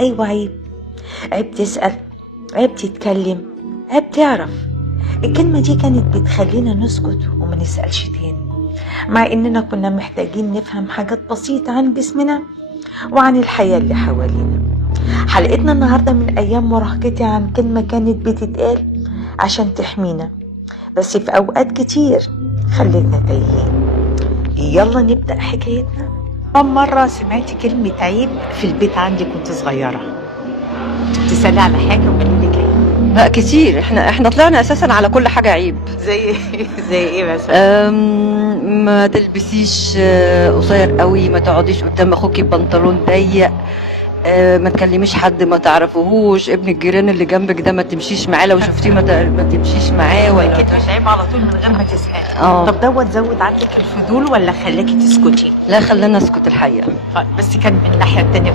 أيوة عيب. عيب تسأل، عيب تتكلم، عيب تعرف. الكلمة دي كانت بتخلينا نسكت وما نسألش تاني، مع إننا كنا محتاجين نفهم حاجات بسيطة عن جسمنا وعن الحياة اللي حوالينا. حلقتنا النهاردة من أيام مراهقتي عن كلمة كانت بتتقال عشان تحمينا، بس في أوقات كتير خلتنا تايهين. يلا نبدأ حكايتنا. كم مرة سمعت كلمة عيب في البيت عندي كنت صغيرة؟ تسألي على حاجة وقالوا لك عيب؟ لا كتير. احنا طلعنا اساسا على كل حاجه عيب. زي ايه مثلا؟ ما تلبسيش قصير قوي، ما تقعديش قدام اخوكي ببنطلون ضيق، ما تكلميش حد ما تعرفوهوش، ابن الجيران اللي جنبك ده ما تمشيش معاه، لو شفتيه ما تمشيش معاه ولا كلمة عيب على طول من غير ما تسألي. طب دوت زود عندك الفضول ولا خلاكي تسكتي؟ لا خلينا اسكت الحقيقه. بس كان من الناحية التانية